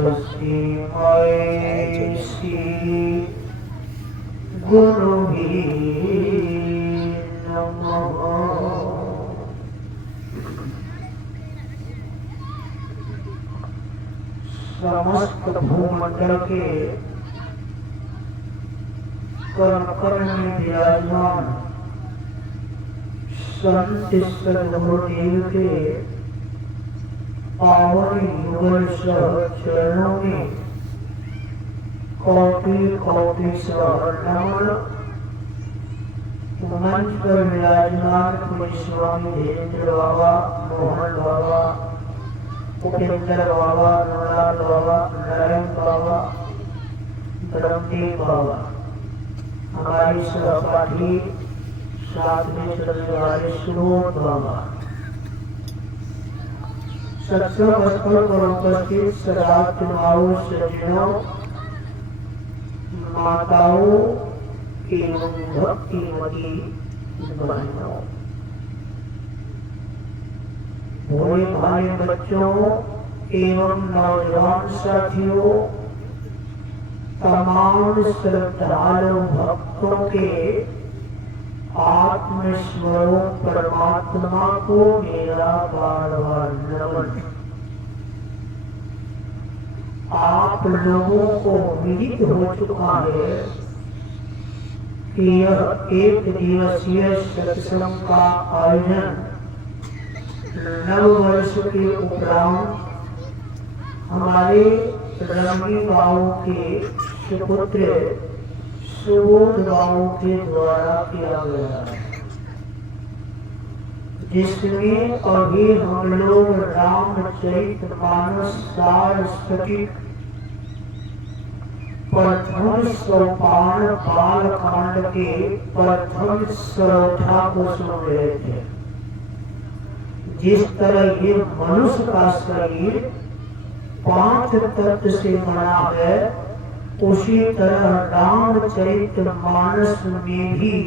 तस्मै गुरुवे नमः। समस्त भूमंडल के कर्ण कर्ण में विराजमान संत सद्गुरुदेव के पावन युगल चरणों में कोटि कोटि नमन। मंच पर विराजमान पूज्य स्वामी धीरेन्द्र बाबा, मोहन बाबा, उपेंद्र बाबा, नूरलाल बाबा, नारायण बाबा, धर्मदेव बाबा, हमारी सहपाठी साथ में चलने वाले सुबोध बाबा, सत्संग स्थल पर उपस्थित श्रद्धालु सज्जनों, माताओं एवं भक्तिमती बहनों, भोले भाई बच्चों एवं नौजवान साथियों, तमाम श्रद्धालु भक्तों के आत्मस्वरूप परमात्मा को मेरा बार बार नमन। आप लोगों को विदित हो चुका है कि यह एक दिवसीय सत्संग का आयोजन नव वर्ष के उपरांत हमारे रमी बाबू के सुपुत्र सुबोध बाबू के द्वारा किया गया, जिसमें अभी हम लोग रामचरितमानस सार सटीक प्रथम सोपान बालकांड के प्रथम श्रद्धा को सुन रहे थे। जिस तरह ये मनुष्य का शरीर 5 तत्व से बना है, उसी तरह रामचरितमानस में भी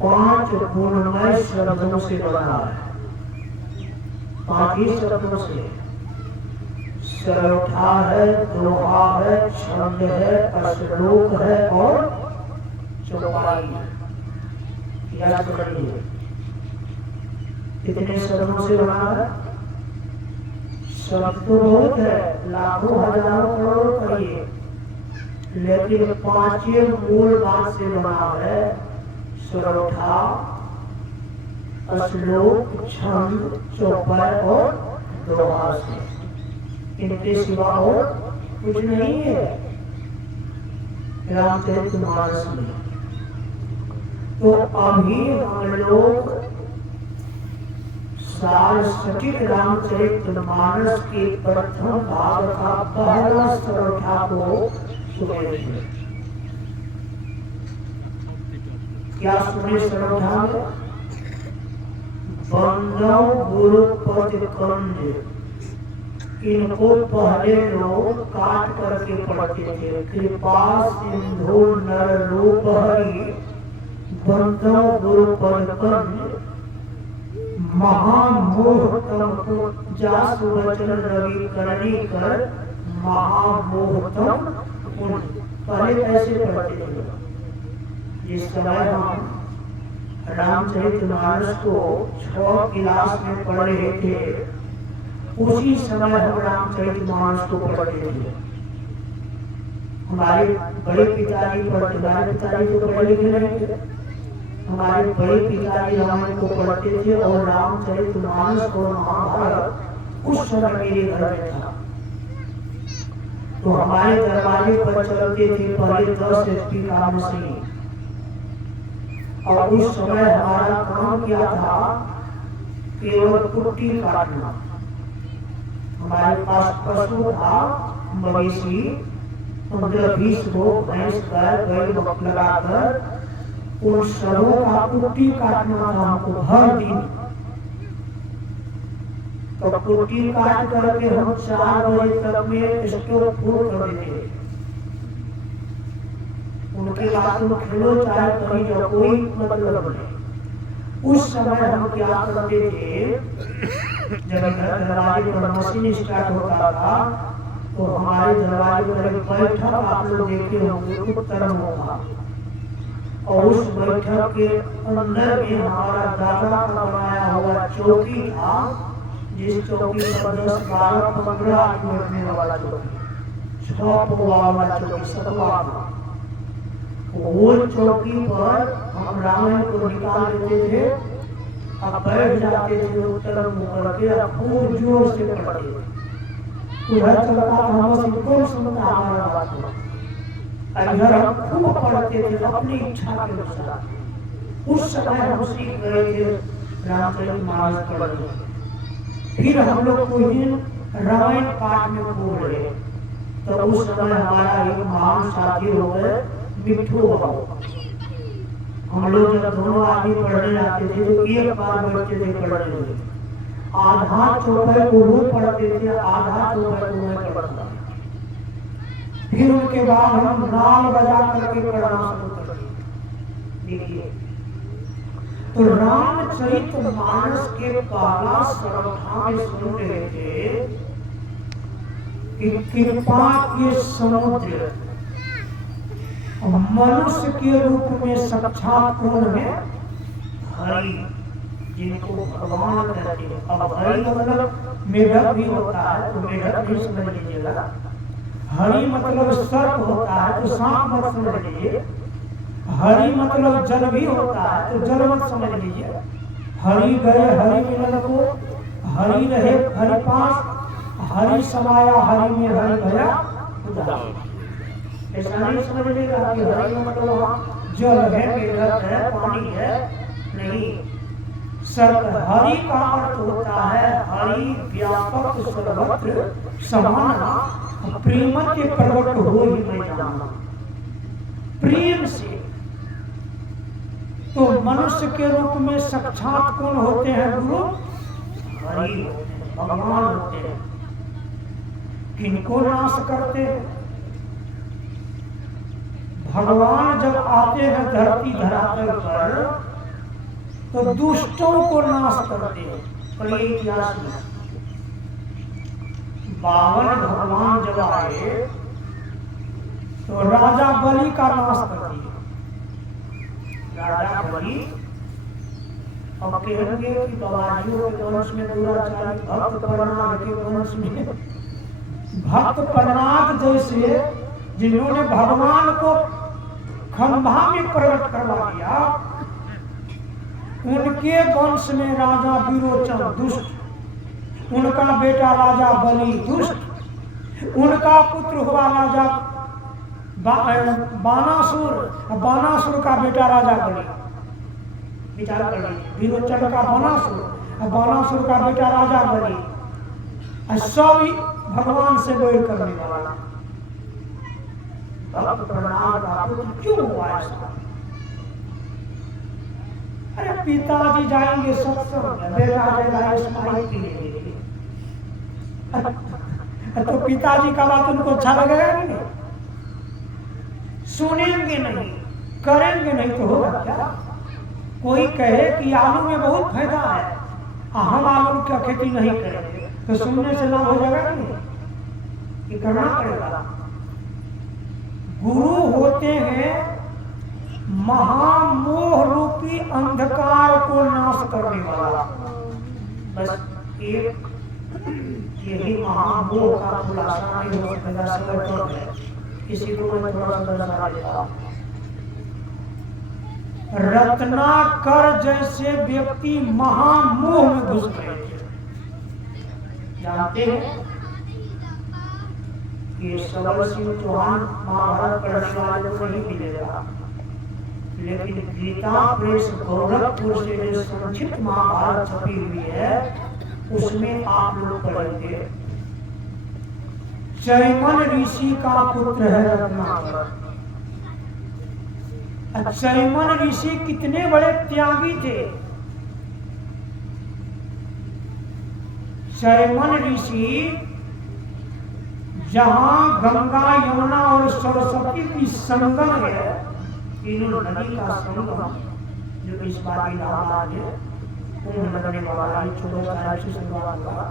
5 गुणमय शब्दों से बना है। 5 ही शब्दों से श्रद्धा है, दोहा है, छंद है, श्लोक है और चौपाई है। याद करिए कितने शब्दों से बना है? शब्द तो बहुत है, लाखों हजारों करोड़ करिए, लेकिन 5 मूल बात से बना है। श्रद्धा, श्लोक, छंद, चौपाई और दोहा से। इनके सिवा और कुछ नहीं है रामचरितमानस में। तो अभी हम लोग सार सटीक रामचरितमानस के प्रथम भाग का पहला श्रद्धा को सुनेंगे। क्या सुने श्रद्धा में? बंदो गुरुपद कंज, इनको पहले लोग काट करके पढ़ते थे। कृपा सिंधु नर रूप हरि, बंदो गुरुपद कंज, महामोह तम जासु वचन रवि करणी कर, महामोहतम। पहले कैसे पढ़ते थे? जिस समय हम रामचरितमानस को 6 क्लास में पढ़ रहे थे, उसी समय हम रामचरितमानस को पढ़ते थे। हमारे बड़े पिताजी पढ़ते, हमारे पिताजी तो पढ़े लिखे नहीं थे, हमारे बड़े पिताजी रामायण को पढ़ते थे और रामचरितमानस और महाभारत उस समय मेरे घर में था। तो हमारे दरवाजे पर चलते थे पहले 10 एसपी काम सिंह, और उस समय हमारा काम क्या था? केवल कुट्टी काटना। हमारे पास पशु था, मवेशी, 15-20 गो भैंस, गाय, बैल लगाकर उन सबों का कुट्टी काटना था हमको हर दिन। तो कुट्टी काट करके हम 4 बजे तक में स्टोव फुल कर देते। उनके साथ में खेलो चाहे कहीं जाओ, कोई मतलब नहीं। उस समय हम क्या करते थे, जब दरवाजे पर मशीन स्टार्ट होता था तो हमारे दरवाजे पर एक बैठक आप लोग देखे होंगे उत्तर मुख था, और उस बैठक के अंदर में हमारा दादा का बनाया हुआ चौकी था, जिस चौकी पर 10, 12, 15 आदमी बैठने वाला चौकी, 6 वाला चौकी सतवा था। वो चौकी पर हम रामायण को निकाल देते थे, अब बैठ जाते थे उत्तर मुख करके, खूब जोर से पढ़ते थे। उधर चलता था हम कौन सुनता हमारा बात हो, इधर हम खूब पढ़ते थे अपनी इच्छा के अनुसार। उस समय हम सीख गए थे रामचरितमानस पढ़ने। फिर हम लोग कोई दिन रामायण पाठ में बोल रहे, तो उस समय हमारा एक महान साथी हो गए मिठू बाबू। हम लोग जब दोनों आदमी पढ़ने जाते थे तो एक बार बैठते थे पढ़ने में, आधा चौपाई को वो पढ़ते थे, आधा चौपाई को मैं पढ़ता। फिर उनके बाद हम नाल बजा करके पढ़ना शुरू कर दिए। देखिए, तो रामचरितमानस के पहला सर्वथा में सुन रहे थे कि कृपा के समुद्र मनुष्य के रूप में साक्षात कौन है? हरि, जिनको भगवान कहते हैं। अब हरि मतलब मेढक भी होता है, तो मेढक भी समझ लीजिएगा। हरि मतलब सर्प होता है, तो सांप मत समझ लीजिए। हरि मतलब जल भी होता है, तो जल मत समझ लीजिए। हरि गए हरि मिलन को, हरि रहे हरि पास, हरि समाया हरि में हरि भया उदास। ऐसा नहीं समझ लेगा कि हरि मतलब वहाँ जल है, मेढक है, पानी है, नहीं। सर्व हरि का अर्थ होता है हरि व्यापक सर्वत्र समाना, प्रेम के प्रकट हो ही मैं जाना, प्रेम से। तो मनुष्य के रूप में साक्षात कौन होते हैं गुरु? हरि होते हैं, भगवान होते हैं। किनको नाश करते हैं? भगवान जब आते हैं धरती धरातल पर तो दुष्टों को नाश करते हैं। पर ये इतिहास में 52 भगवान जब आए तो राजा बलि का नाश कर दिया। राजा बलि अब कहेंगे कि बाबाजियों के वंश में दुराचारी भक्त प्रहलाद के वंश में, भक्त प्रहलाद जैसे जिन्होंने भगवान को खंभा में प्रकट करवा दिया, उनके वंश में राजा विरोचन दुष्ट, उनका बेटा राजा बलि दुष्ट, उनका पुत्र हुआ राजा बानासुर, बानासुर का बेटा राजा बलि। विचार कर लीजिए, विरोचन का बानासुर, बानासुर का बेटा राजा बलि, सब भगवान से बैर करने वाला। भक्त प्रहलाद का पुत्र क्यों हुआ ऐसा? अरे पिताजी जाएंगे सत्संग, बेटा जाएगा इस्माइल के लिए, तो पिताजी का बात उनको अच्छा लगेगा नहीं? सुनेंगे नहीं, करेंगे नहीं तो होगा क्या? कोई कहे कि आलू में बहुत फायदा है, हम आलू की खेती नहीं करेंगे, तो सुनने से लाभ हो जाएगा नहीं? ये करना पड़ेगा। गुरु होते हैं महामोह रूपी अंधकार को नाश करने वाला। बस एक यही महामोह का खुलासा नहीं हो सकेगा, है किसी को मैं थोड़ा सा दर्शा देता हूं। रत्नाकर जैसे व्यक्ति महामोह में घुस गए थे। जानते हैं कि सबल सिंह चौहान महाभारत पढ़ने वाले को नहीं मिलेगा, लेकिन गीता प्रेस गोरखपुर से जो संक्षिप्त महाभारत छपी हुई है उसमें आप लोग पढ़ेंगे। चैमन ऋषि का पुत्र है रत्नाकर। चैमन ऋषि कितने बड़े त्यागी थे। चैमन ऋषि जहां गंगा यमुना और सरस्वती की संगम है, तीनों नदी का संगम जो इस बार इलाहाबाद है, कुंभ लगने वाला है 14 तारीख से शुरुआत हुआ,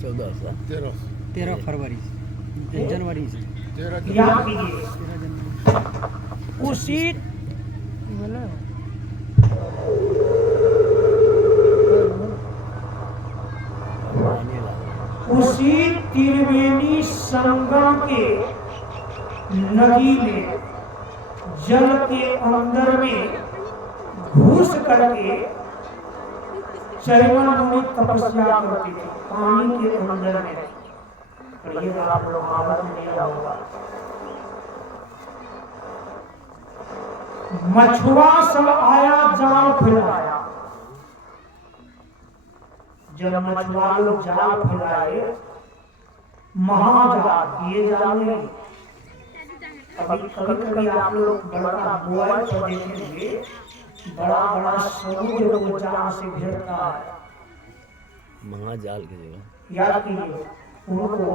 14 13 13 फरवरी जनवरी से याद कीजिए। उसी उसी त्रिवेणी संगम के नदी में जल के अंदर में घुस करके चैमन मुनि तपस्या करते थे, पानी के अंदर में। पढ़िएगा आप लोग, महाभारत में लिया होगा। मछुआ सब आया, जाल फैलाया। जब मछुआ लोग जाल फैलाए, महाजाल, ये जाल नहीं। कभी कभी आप लोग बड़ा मोबाइल पर देखेंगे, बड़ा बड़ा समुद्र को जाल से घेरता है, महाजाल की जगह। याद कीजिए, उनको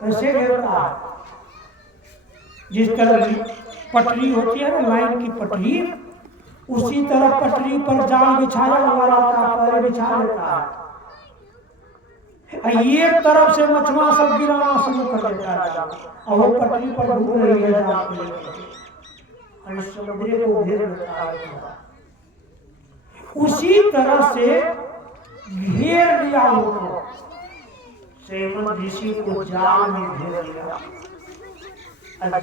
कैसे घेरता है? जिस तरह की पटरी होती है ना, लाइन की पटरी, उसी तरह पटरी पर जाल बिछाया हुआ रहता है, पहले बिछा लेता है। एक तरफ से मछुआ सब गिराना शुरू कर देता है, और वो पटरी पर डूब रही है जाल को लेकर, और समुद्र को घेर लेता है। उसी तरह से घेर लिया उनको, चैमन ऋषि को जाल में घेर लिया,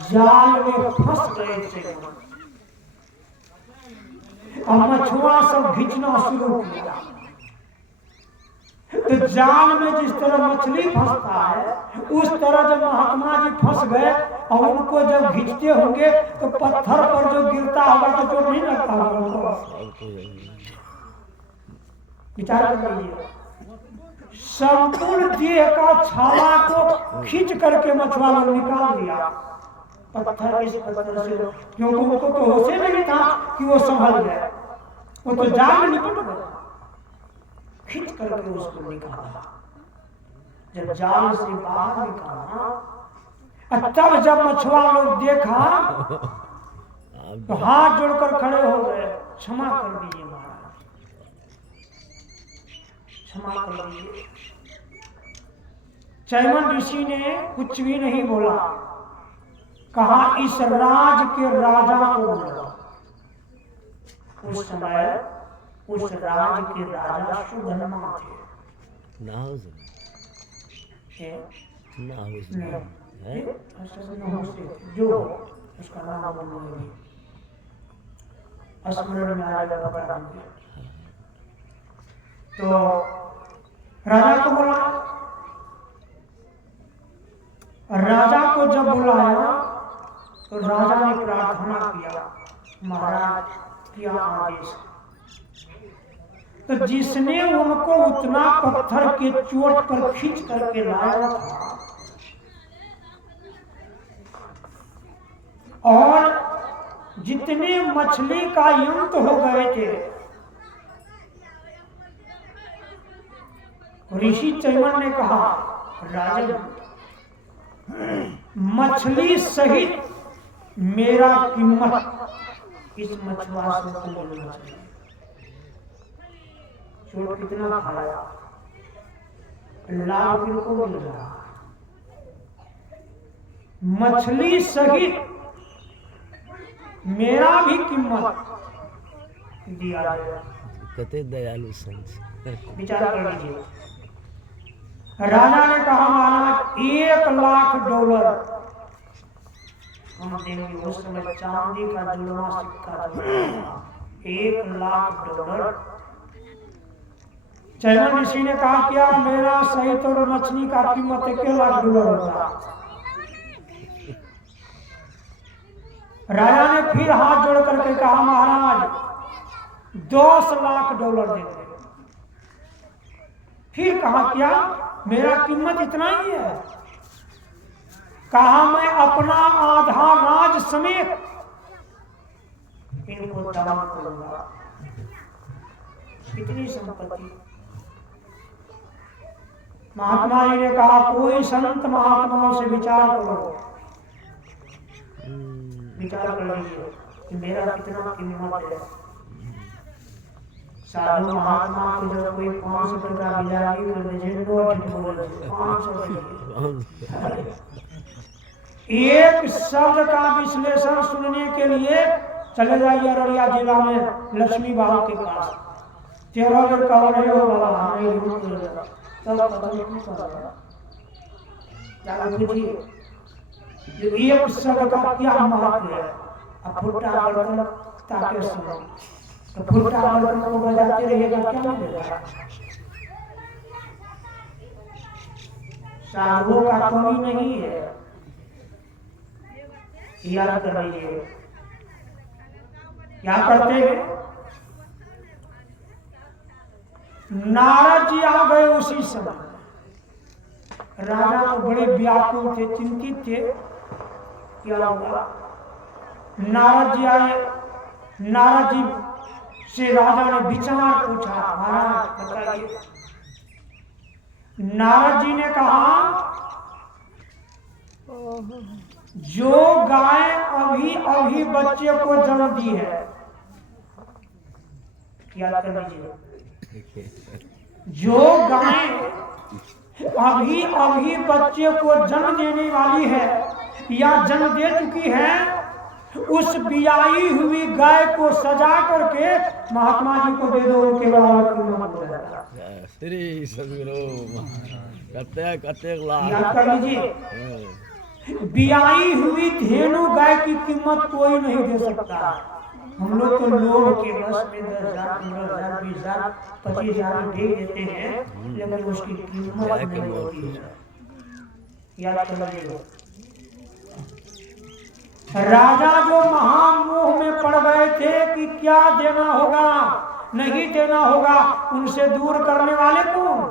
जाल में फंस गए चैमन। और मछुआ सब खींचना शुरू किया। तो जाल में जिस तरह मछली फंसता है, उस तरह जब महात्मा जी फंस गए और उनको जब खींचते होंगे तो पत्थर पर जो गिरता होगा तो चोट नहीं लगता होगा उनको। विचार करिए, संपूर्ण देह का छाला को खींच करके मछुआ लोग निकाल दिया पत्थर इस पत्थर से, क्योंकि उनको तो होश नहीं था कि वो संभल गए, वो तो जाल में निपट गए। खींच करके उसको निकाला। जब जाल से बाहर निकाला, तब जब मछुआ लोग देखा तो हाथ जोड़कर खड़े हो गए, क्षमा कर दीजिए महाराज, क्षमा कर दीजिए। चैमन ऋषि ने कुछ भी नहीं बोला, कहा इस राज के राजा को बोला। उस समय उस राज के राजा सुधर्मा थे। ना हो जो उसका नाम बोलूंगी, स्मरण में आएगा बता दूंगी। तो राजा को बोला, राजा को जब बुलाया तो राजा ने प्रार्थना किया, महाराज क्या आदेश? तो जिसने उनको उतना पत्थर के चोट पर खींच करके लाया था और जितने मछली का अंत हो गए थे, ऋषि चैमन ने कहा, राजन मछली सहित मेरा कीमत इस मछुआ से बोलना चाहिए। चोट कितना खाया, लाभ को मिल रहा, मछली सहित मेरा भी कीमत दिया गया। कते दयालु संत। विचार कर लीजिए। राजा ने कहा, महाराज $1,00,000 हम देंगे। उस समय चांदी का जुलमा सिक्का था, $1,00,000। चैमन ऋषि ने कहा, क्या मेरा सहित और मछली का कीमत $1,00,000 होगा? राजा ने फिर हाथ जोड़ करके कहा, महाराज $10,00,000 देंगे। फिर कहा, क्या मेरा कीमत इतना ही है? कहा, मैं अपना आधा राज समेत इनको दान करूंगा। कितनी संपत्ति। महात्मा जी ने कहा, कोई संत महात्माओं से विचार करो, विचार कर लीजिए कि मेरा कितना कीमत है। साधु महात्मा को जब कोई 500 का बिजारी कर दे तो 500 एक शब्द का विश्लेषण सुनने के लिए चले जाइए अररिया जिला में लक्ष्मी बाबा के पास। 13 दिन का हो बाबा हमें तब पता नहीं क्यों कर रहा पूछिए जो एक शब्द का क्या महत्व है। अब फुट्टा बर्तन ताके सुनो तो फुट्टा बर्तन को बजाते रहेगा क्या मिलेगा। साधुओं का कमी नहीं है, याद कर लीजिए। क्या करते हैं, नारद जी आ गए उसी समय। राजा तो बड़े व्याकुल थे, चिंतित थे क्या होगा। नारद जी आए, नारद जी से राजा ने विचार पूछा, महाराज बताइए। नारद जी ने कहा जो गाय अभी अभी बच्चे को जन्म दी है, याद कर लीजिए, जो गाय अभी अभी बच्चे को जन्म देने वाली है या जन्म दे चुकी है, उस बियाई हुई गाय को सजा करके महात्मा जी को दे दो, उनके बराबर कीमत हो जाएगा। श्री सदगुरु कते याद कर लीजिए, बियाई हुई धेनु गाय की कीमत कोई नहीं दे सकता। हम लोग तो लोग के बस में 10,000, 15,000, 20,000, 25,000 दे देते हैं, लेकिन उसकी कीमत नहीं होती है। याद कर लीजिए, राजा जो महामोह में पड़ गए थे कि क्या देना होगा नहीं देना होगा, उनसे दूर करने वाले कौन?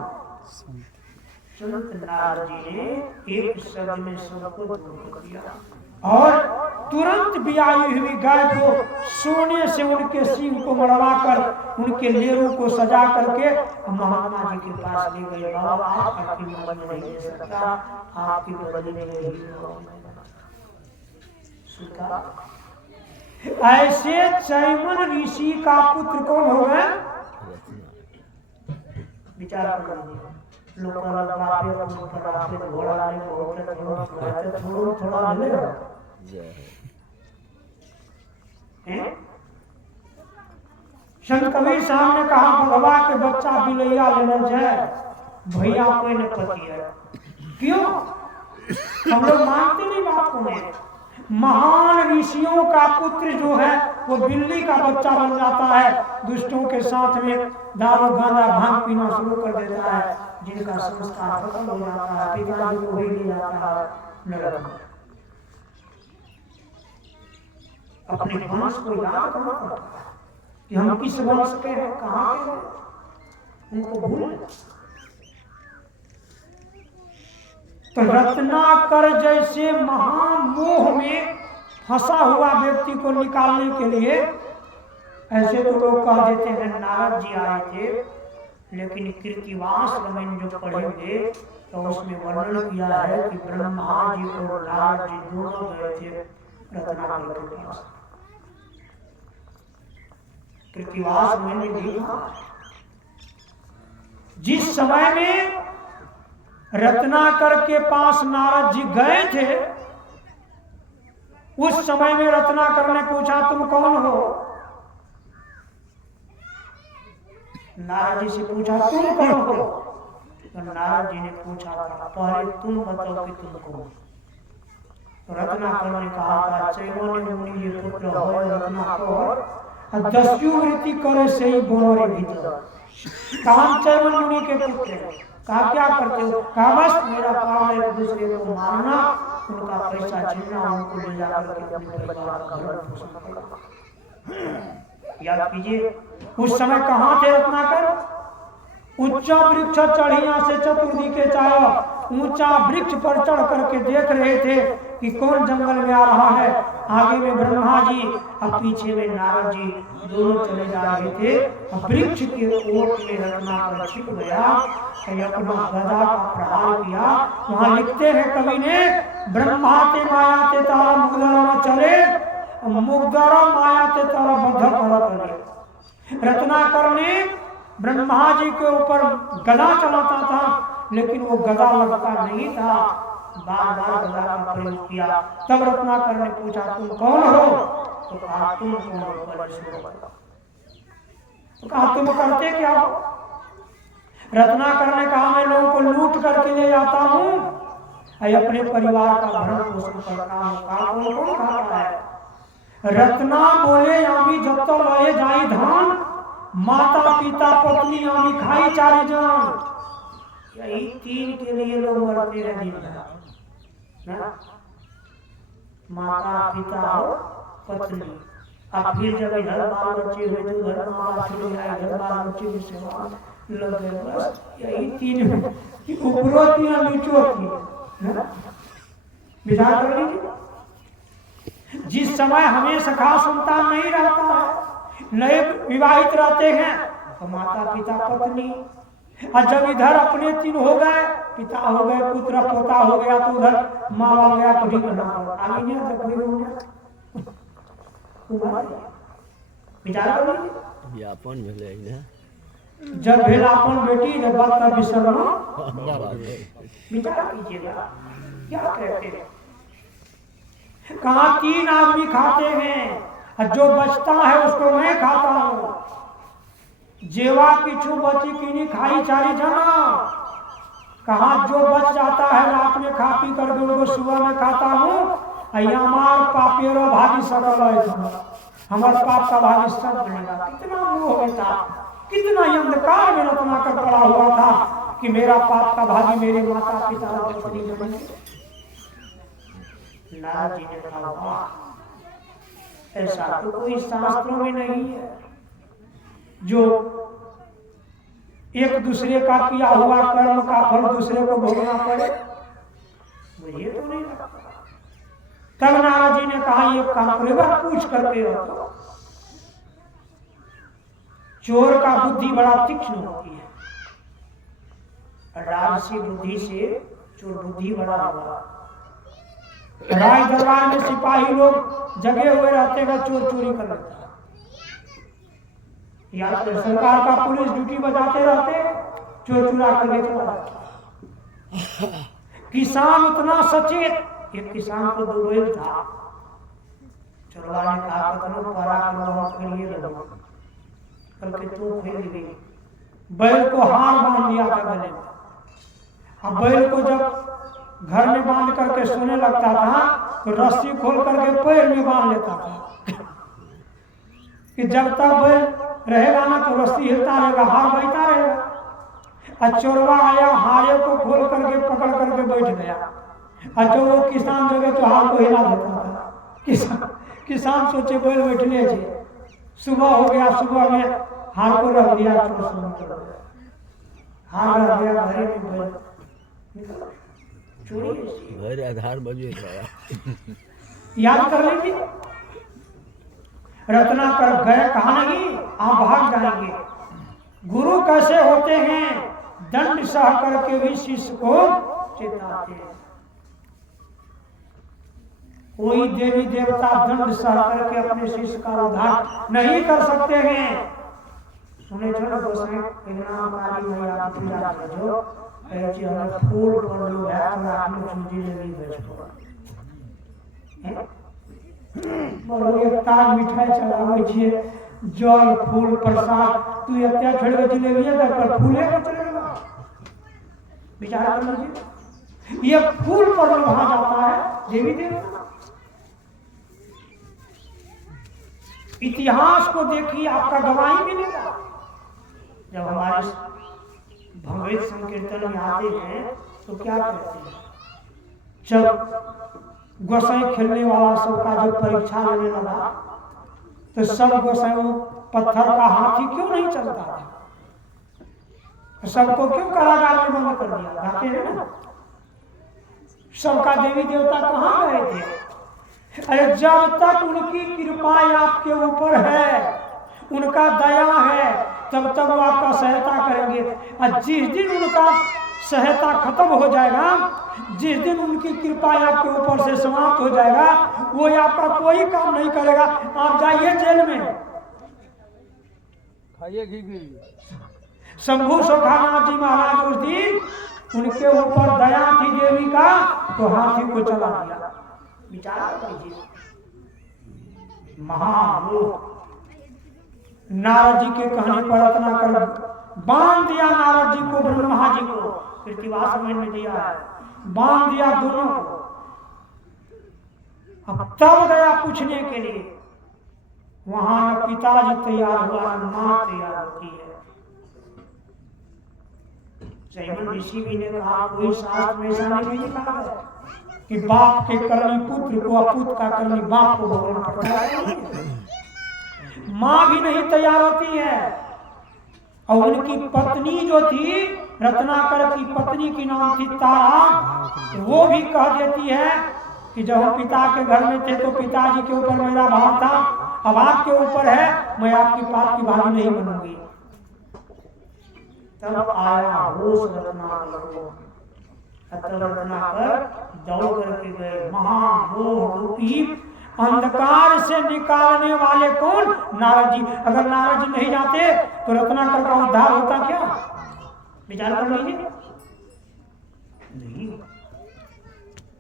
संत नारद जी ने एक शब्द में सबको दूर कर दिया और तुरंत बियाई हुई गाय को सोने से उनके सींग को मड़वाकर उनके लेरों को सजा करके महात्मा जी के पास ले गए। बाबा आपकी बलि नहीं दे सकता, आपकी बलि नहीं देगी। ऐसे चैमन ऋषि का पुत्र कौन होगा? विचार कर लीजिए। लोग घोड़ा थोड़ा मिलेगा। संत कबीर साहब ने कहा भगवा के बच्चा बिलैया लेना जाए, भैया कोई न पति है। क्यों? हम लोग मानते नहीं बात को। महान ऋषियों का पुत्र जो है वो बिल्ली का बच्चा बन जाता है, दुष्टों के साथ में दारू गांजा भांग पीना शुरू कर देता है, जिनका संस्कार खत्म हो जाता है, पिताजी को ही ले जाता है नरक में। अपने वंश को याद करना पड़ता है कि हम किस वंश के हैं, कहाँ के हैं, उनको भूल। तो रत्नाकर जैसे महामोह में फंसा हुआ व्यक्ति को निकालने के लिए ऐसे तो लोग कह देते हैं नारद जी आए थे, लेकिन कृतिवास रामायण जो पढ़ेंगे तो उसमें वर्णन किया है कि ब्रह्मा जी और नारद जी दोनों गए थे रत्नाकर के पास। कृतिवास मैंने देखा जिस समय में रत्नाकर के पास नारद जी गए थे, उस समय में रत्नाकर ने पूछा तुम कौन हो? नारद जी से पूछा तुम कौन हो? तो नारद जी ने पूछा पहले तुम बताओ कि तुम कौन? तो रत्नाकर ने कहा चैमन मुनि ये पुत्र हो रत्नाकर, 10 वृत्ति करे से ही बोरे भीतर। काम चैमन मुनि के पुत्र हैं। कहा क्या करते हो? कहा बस मेरा काम है एक दूसरे को मारना, उनका पैसा छीनना, उनको ले जाकर के अपने परिवार का भरण पोषण करना। याद कीजिए उस समय कहाँ थे रत्नाकर? ऊंचा वृक्ष चढ़िया से चतुर्थी के चाया ऊंचा वृक्ष पर चढ़ करके देख रहे थे कि कौन जंगल में आ रहा है। आगे में ब्रह्मा जी और पीछे में नारद जी दोनों चले जा रहे थे। वृक्ष के ओट में रत्नाकर छिप गया, अपना गदा का प्रहार किया। वहां लिखते हैं कवि ने ब्रह्मा ते माया ते तारा मुगदरा चले, मुगदरा माया ते तारा बद्ध कर रत्नाकर ने ब्रह्मा जी के ऊपर गदा चलाता था, लेकिन वो गदा लगता नहीं था, बार बार गदा का प्रयोग किया। तब रत्नाकर ने पूछा तुम कौन हो? तो कहा तुम कौन हो? तो कहा तुम करते क्या हो? रत्नाकर ने कहा मैं लोगों को लूट करके ले जाता हूँ, अपने परिवार का भरण पोषण करता हूँ। कौन कौन खाता है? रत्ना बोले आमी जब तक रहे जाई धान, माता पिता पत्नी आमी खाई चारी जान। यही तीन के लिए लोग मरते हैं दिन भर, माता पिता और पत्नी। अब फिर जब घर बाल बच्चे हुए तो घर माँ छुट्टी आई, घर बाल बच्चे की सेवा लग गए, बस यही तीन ऊपरो तीन नीचो तीन। विचार कर लीजिए, जिस समय हमें सखा संतान नहीं रहता है, नए विवाहित रहते हैं तो माता पिता पत्नी, और जब इधर अपने तीन हो गए, पिता हो गए, पुत्र पोता हो गया, तो उधर माँ हो गया, कभी करना आगे नहीं आता, कोई हो गया। विचार कर लीजिए, यापन भेले ना जब भेलापन बेटी जब बात का विसर्जन, विचार कीजिएगा क्या कहते हैं। कहा तीन आदमी खाते हैं, जो बचता है उसको मैं खाता हूं। जेवा पिछू बची किनी खाई चारी जना। कहा जो बच जाता है रात में खा पी कर उनको सुबह में खाता हूँ। हमार पापेरो भागी सकल है, हमारे पाप का भागी सब बनेगा। कितना मोह था, कितना अंधकार में रत्नाकर पड़ा हुआ था कि मेरा पाप का भागी मेरे माता पिता और पत्नी बनेंगे। नारद जी ने कहा वाह, ऐसा तो कोई शास्त्रों में नहीं है जो एक दूसरे का किया हुआ कर्म का फल दूसरे को भोगना पड़े, मुझे तो नहीं लगता। तब नारद जी ने कहा ये काम पूछ करके रखो। चोर का बुद्धि बड़ा तीक्ष्ण होती है, राजसी बुद्धि से चोर बुद्धि बड़ा होगा। राज दरबार में सिपाही लोग जगे हुए रहते हैं, चोर चोरी कर लेता है, या तो सरकार का पुलिस ड्यूटी बजाते रहते हैं, चोर चुरा कर लेता। किसान उतना सचेत, एक किसान को दो बैल था, चोरवा ने कहा कतनो पारा करिए लगो, करके तो फेल गई। बैल को हार बांध दिया था गले में। अब बैल को जब घर में बांध करके सोने लगता था तो रस्सी खोल करके पैर में बांध लेता था कि जब तक बैल रहेगा ना तो रस्सी हिलता रहेगा, हार बहता रहेगा। और चोरवा आया, हारे को खोल करके पकड़ करके बैठ गया, और जो वो किसान जगह तो हार को हिला देता था। किसान सोचे बैल बैठने चाहिए। सुबह हो गया, सुबह में हार को रख दिया, हार रख दिया घरे में, बैल चोरी आधार बजे याद कर लीजिए। रत्नाकर गए, कहा नहीं आप भाग जाएंगे। गुरु कैसे होते हैं, दंड सह करके भी शिष्य को चेताते हैं। कोई देवी देवता दंड सह करके अपने शिष्य का उद्धार नहीं कर सकते हैं। सुने चलो गोसाई काली मैया की पूजा करो, ऐसे हमें फूल पर लो है, हमरा अपने चूजी ले ली बैठो हैं, बोलो एक तार मिठाई चढ़ावे छिए, जल फूल प्रसाद, तू एते छोड़ के जिलेबी है पर फूले के चलेगा। विचार कर लीजिए, ये फूल पर लोहा जाता है देवी देवता। इतिहास को देखिए, आपका गवाही मिलेगा। जब हमारे भगवत संकीर्तन में आते हैं तो क्या कहते हैं, जब गोसाई खेलने वाला सबका जब परीक्षा लेने लगा तो सब गोसाई पत्थर का हाथी क्यों नहीं चलता था, सबको क्यों कारागार में बंद कर दिया, कहते हैं ना। सबका देवी देवता कहाँ गए थे? अरे जब तक उनकी कृपा आपके ऊपर है, उनका दया है, तब तक वो आपका सहायता करेंगे। और जिस दिन उनका सहायता खत्म हो जाएगा, जिस दिन उनकी कृपा आपके ऊपर से समाप्त हो जाएगा, वो आपका कोई काम नहीं करेगा। आप जाइए जेल में, खाइए घी भी। शंभू सोखानाथ जी महाराज उस दिन उनके ऊपर दया थी देवी का, तो हाथी को चला दिया। विचार कीजिए, महामोह। नारद जी के कहने पर इतना कर बांध दिया नारद जी को, ब्रह्मा जी को, कृतिवास में दिया है, बांध दिया दोनों को। अब तब गया पूछने के लिए, वहां न पिताजी तैयार हुआ न मां तैयार होती है। जयमन ऋषि भी ने कहा कोई शास्त्र में ऐसा नहीं लिखा है कि बाप के करनी पुत्र को और पुत्र का करनी बाप को भोगना पड़ता है। मां भी नहीं तैयार होती है। और उनकी पत्नी जो थी, रत्नाकर की पत्नी की नाम थी तारा, वो भी कह देती है कि जब हम पिता के घर में थे तो पिताजी के ऊपर मेरा भाव था, अब आपके ऊपर है, मैं आपकी पाप की भागी नहीं बनूंगी। तब आया होश रत्नाकर को। रत्नाकर दौड़ करके गए। महामोह रूपी अंधकार से निकालने वाले कौन? नारद जी। अगर नारद जी नहीं जाते तो रत्नाकर का उद्धार होता क्या? विचार कर लीजिए। नहीं,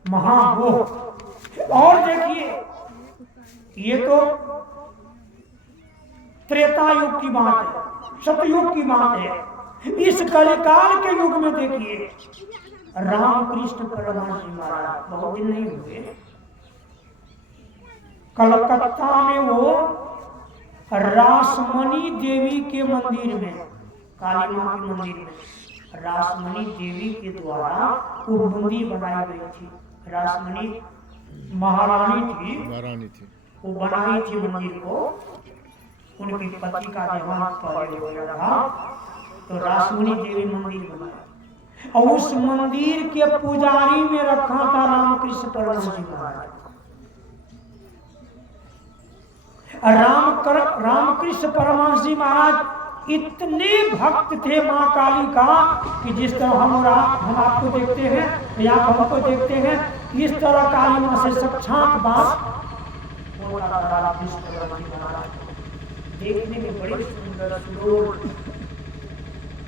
महामोह। और देखिए, ये तो त्रेता युग की बात है, सतयुग की बात है। इस कलिकाल के युग में देखिए, रामकृष्ण परमहंस महाराज बहुत दिन नहीं हुए, कलकत्ता में वो रासमणी देवी के मंदिर में, काली मां के मंदिर में रासमणी देवी के द्वारा वो मंदिर बनाई गई थी। रासमणी महारानी थी, वो बनाई थी मंदिर को। उनके पति का देहांत पहले हो गया था, तो रासमणी देवी मंदिर बनाया। और उस मंदिर के पुजारी में रखा था रामकृष्ण परमहंस महाराज। रामकृष्ण परमहंस महाराज इतने भक्त थे मां काली का कि जिस तरह हम आपको देखते हैं या हमको देखते हैं, इस तरह काली मां से साक्षात बात देखने में बड़ी सुंदर सुडोल।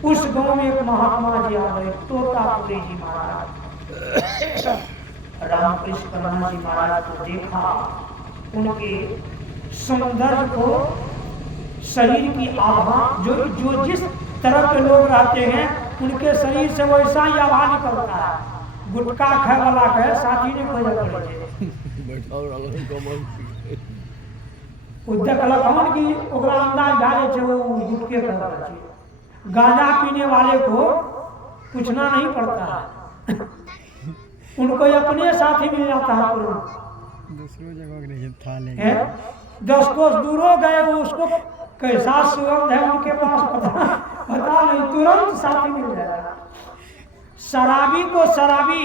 उस गांव में एक महात्मा जी आ गए, तोतापुरी जी महाराज। रामकृष्ण परमहंस जी महाराज को देखा, उनके सौंदर्य को, शरीर की आभा, जो जिस तरह के लोग रहते हैं उनके शरीर से वैसा ही आभा निकलता है। गुटखा खाए वाला के साथी ने खोजा पड़े कौन की ओकरा अंदाज डाले छे वो गुटके खा। गांजा पीने वाले को पूछना नहीं पड़ता है, उनको अपने साथी मिल जाता है। दूसरों जगह नहीं था ले 10 कोस दूरों गए, वो उसको कैसा सुगंध है उनके पास पता नहीं, तुरंत साथी मिल जाएगा। शराबी को शराबी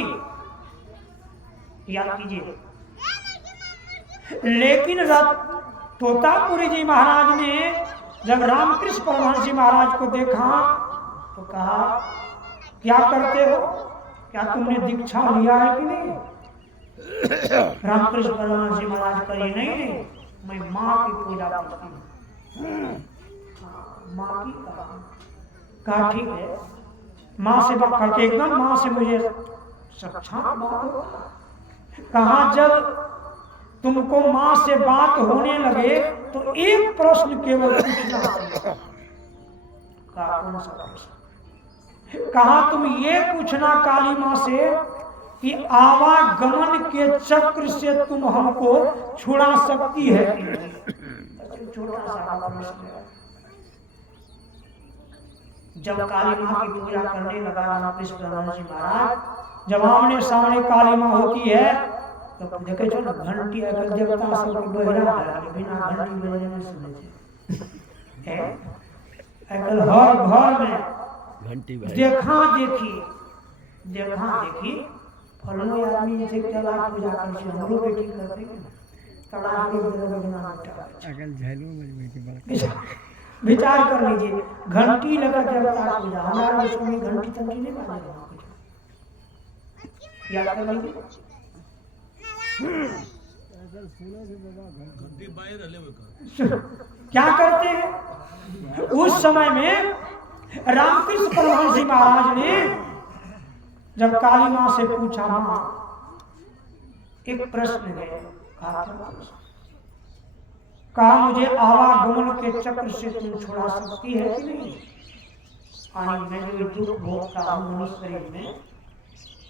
याद कीजिए। लेकिन तोतापुरी जी महाराज ने जब रामकृष्ण परमहंस जी महाराज को देखा तो कहा, क्या करते हो, क्या तुमने दीक्षा लिया है कि नहीं? रामकृष्ण परमहंस जी महाराज कहे नहीं, मैं माँ की पूजा करती हूँ। माँ की कहा ठीक है, माँ से बात करके एकदम माँ से मुझे साक्षात बात हो। कहा जब तुमको माँ से बात होने लगे तो एक प्रश्न केवल पूछना है। कहा कौन सा प्रश्न? कहा तुम ये पूछना काली माँ से कि आवागमन के चक्र से तुम हमको छुड़ा सकती है कि नहीं? छोटा सा प्रश्न है। जब काली माँ की पूजा करने लगा रामकृष्ण परमहंस जी महाराज, जब आमने सामने काली माँ होती है तो देखे छो ना, घंटी अगर देवता सब बहरा है, बिना घंटी बजे में सुने छे। अगर हर घर में घंटी देखा देखी फलनो आदमी जैसे केला पूजा कर छे, हमरो बेटी करते हैं तड़ा के बिना अकल झैलो में बेटी बात विचार कर लीजिए। घंटी लगा देवता पूजा, हमारे विश्व में घंटी तंटी नहीं बाजेगा। याद कर लीजिए। क्या करते हैं? उस समय में रामकृष्ण परमहंस जी महाराज ने जब काली माँ से पूछा, माँ एक प्रश्न है, कहा मुझे आवागमन के चक्र से तुम छुड़ा सकती है कि नहीं? आज मैं जो दुख भोगता हूँ मनुष्य शरीर में,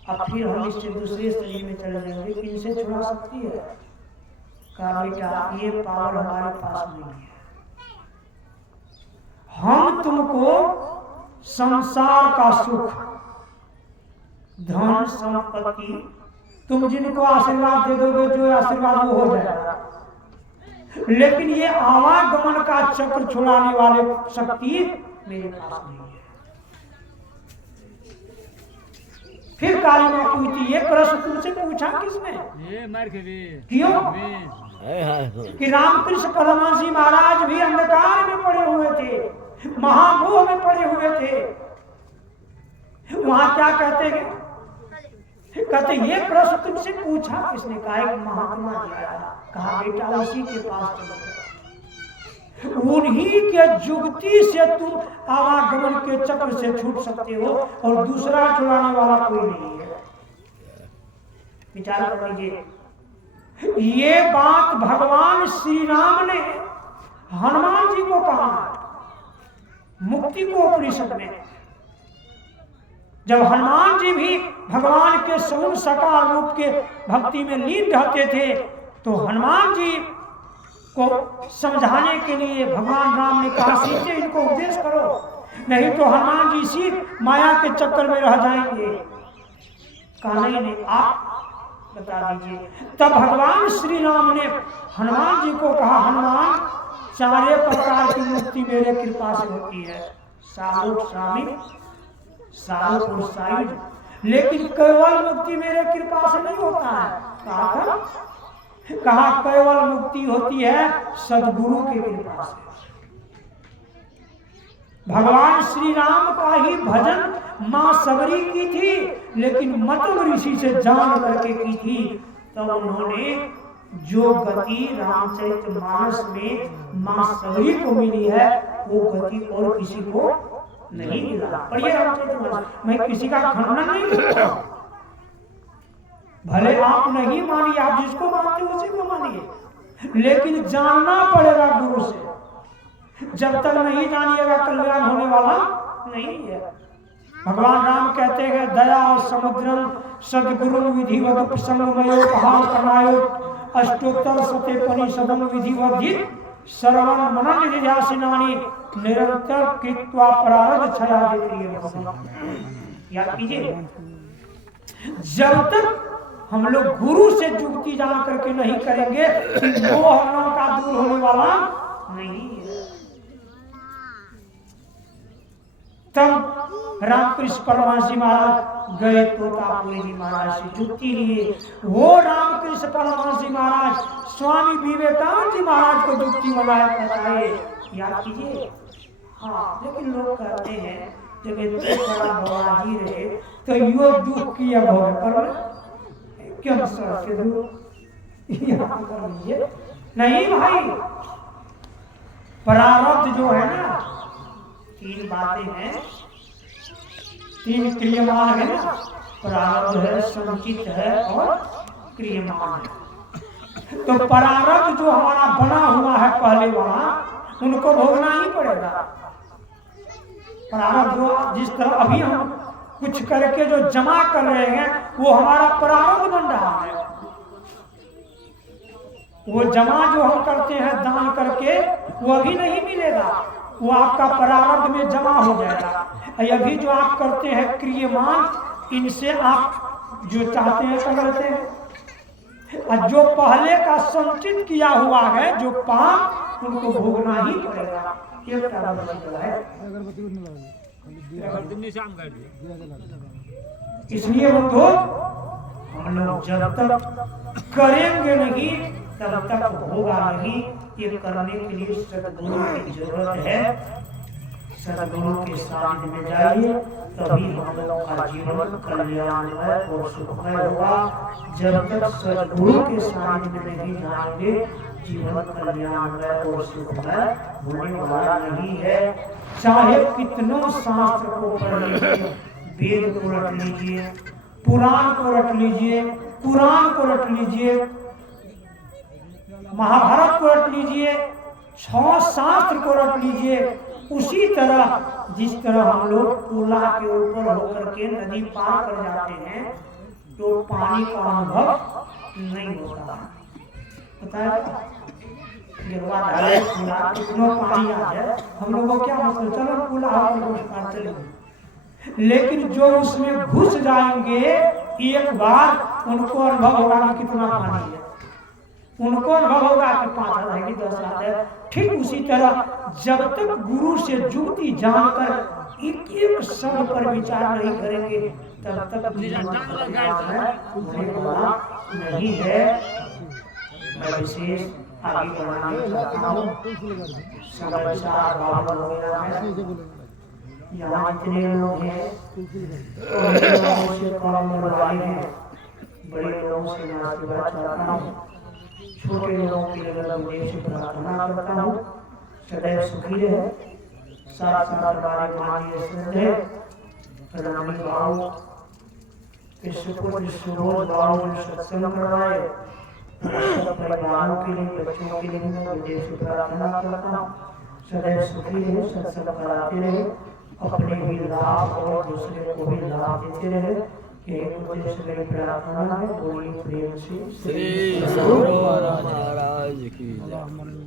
अब फिर हम इससे दूसरे शरीर में चले जाएंगे, किनसे छुड़ा सकती है? कहा बेटा ये पावर हमारे पास नहीं है। हम तुमको संसार का सुख, धन संपत्ति, तुम जिनको आशीर्वाद दे दोगे जो आशीर्वाद वो हो जाएगा, लेकिन ये आवागमन का चक्र छुड़ाने वाले शक्ति मेरे पास नहीं है। फिर काली माँ पूछती, ये प्रश्न तुमसे पूछा किसने? क्यों? कि रामकृष्ण परमहंस जी महाराज भी अंधकार में पड़े हुए थे, महामोह में पड़े हुए थे। वहां क्या कहते हैं? कहते ये प्रश्न तुमसे पूछा किसने? कहा एक महात्मा जी आया, कहा बेटा उसी के पास चलो, उन्हीं के जुगती से तुम आवागमन के चक्र से छूट सकते हो और दूसरा छुड़ाने वाला कोई नहीं है। विचार कर लीजिए, ये बात भगवान श्री राम ने हनुमान जी को कहा मुक्ति को उपनिषद में। जब हनुमान जी भी भगवान के सगुण साकार रूप के भक्ति में लीन रहते थे, तो हनुमान जी को समझाने के लिए भगवान राम ने कहा सीधे इनको उपदेश करो, नहीं तो हनुमान जी इसी माया के चक्कर में रह जाएंगे। कहा नहीं, आप बता दीजिए। तब भगवान श्री राम ने हनुमान जी को कहा, हनुमान चारे प्रकार की मुक्ति मेरे कृपा से होती है, सारूप सामिक सारूप और सायुज, लेकिन केवल मुक्ति मेरे कृपा से नहीं होता है। कहा केवल मुक्ति होती है सदगुरु की कृपा से। भगवान श्री राम का ही भजन मां सबरी की थी, लेकिन मतंग ऋषि से जान करके की थी। तब उन्होंने जो गति रामचरितमानस में मां सबरी को मिली है, वो गति और किसी को नहीं मिला। पढ़िए रामचरितमानस, मैं किसी का खंडन नहीं करता, भले आप नहीं मानिए, आप जिसको मानते उसी को मानिए, लेकिन जानना पड़ेगा गुरु से। जब तक नहीं जानिएगा कल्याण होने वाला नहीं है। भगवान राम कहते हैं दया समुद्रम सदगुरु विधिवत संगमयो पहाड़ कनायो अष्टोत्तर सते परिषदम विधिवत श्रवण मनन निध्यासिनानि निरंतर कृत्वा प्रारब्ध छया देती है। याद कीजिए, जब तक हम लोग गुरु से जुक्ति जान करके नहीं करेंगे कि वो हम लोगों का दूर होने वाला नहीं है। तब रामकृष्ण परमहंस जी महाराज गए तोतापुरी जी महाराज से जुक्ति लिए। वो रामकृष्ण परमहंस जी महाराज स्वामी विवेकानंद जी महाराज को जुक्ति बताए। याद कीजिए। हाँ, लेकिन लोग कहते हैं जब इतने बड़ा भगवान जी रहे तो यो दुख किया भोग पर क्यों सर के नहीं भाई, प्रारब्ध जो है ना, तीन बातें हैं, तीन क्रियमान है ना, प्रारब्ध है, संचित है और क्रियमान है। तो प्रारब्ध जो हमारा बना हुआ है पहले वाला, उनको भोगना ही पड़ेगा। प्रारब्ध जो जिस तरह अभी हम कुछ करके जो जमा कर रहे हैं, वो हमारा प्रारब्ध बन रहा है। वो जमा जो हम करते हैं दान करके, वो अभी नहीं मिलेगा, वो आपका प्रारब्ध में जमा हो जाएगा। अभी जो आप करते हैं क्रियमान, इनसे आप जो चाहते हैं कर लेते हैं। और जो पहले का संचित किया हुआ है, जो पाप, उनको भोगना ही पड़ेगा। ये प्रारब्ध है। इसलिए वो तो हम लोग जब तक करेंगे नहीं तब तक होगा नहीं। ये करने के लिए सद्गुरु की जरूरत है। सदगुरु के सानिध्य में जाइए, तभी हम लोगों का जीवन कल्याणमय और सुखमय होगा। जब तक सदगुरु के सानिध्य में नहीं जाएंगे, जीवन कल्याणमय और सुखमय होने वाला नहीं है। चाहे कितनों शास्त्र को पढ़ लीजिए, वेद को रट लीजिए, पुराण को रट लीजिए, कुरान को रट लीजिए, महाभारत को रट लीजिए, 6 शास्त्र को रट लीजिए, उसी तरह जिस तरह हम लोग पुला के ऊपर होकर के नदी पार कर जाते हैं, तो पानी का अनुभव नहीं होता। पता है गिरवा डाले पुला, कितना पानी आ जाए, हम लोगों को क्या मतलब, चलो पुला पार चलेंगे। लेकिन जो उसमें घुस जाएंगे एक बार, उनको अनुभव होगा कि कितना पानी है, उनको अनुभव होगा कि 5 हाथ है कि 10 हाथ है। ठीक उसी तरह जब तक गुरु से जुगती जानकर एक एक शब्द पर विचार नहीं करेंगे, तब तक जीवन होने वाला नहीं है। मैं विशेष आगे बढ़ाने चाहता हूँ। समय 4:52 हो गया है। यहाँ जितने लोग हैं, उन लोगों से कम उम्र वाले हैं, बड़े लोगों से मैं आशीर्वाद चाहता हूँ। छोटे लोगों के लिए मैं उद्देश्य प्रार्थना करता हूँ, सदैव सुखी रहे। साथ साथ हमारे माननीय श्रद्धेय प्रणामी भाव के सुपुत्र सुबोध भाव ने सत्संग करवाए, सब परिवारों के लिए, बच्चों के लिए मैं उद्देश्य प्रार्थना करता हूँ। सदैव सुखी रहे, सत्संग कराते रहे, अपने भी लाभ और दूसरे को भी लाभ देते रहे। एक उद्देश्य मेरी प्रार्थना है। बोलिए प्रेम से श्री सद्गुरु महाराज की जय।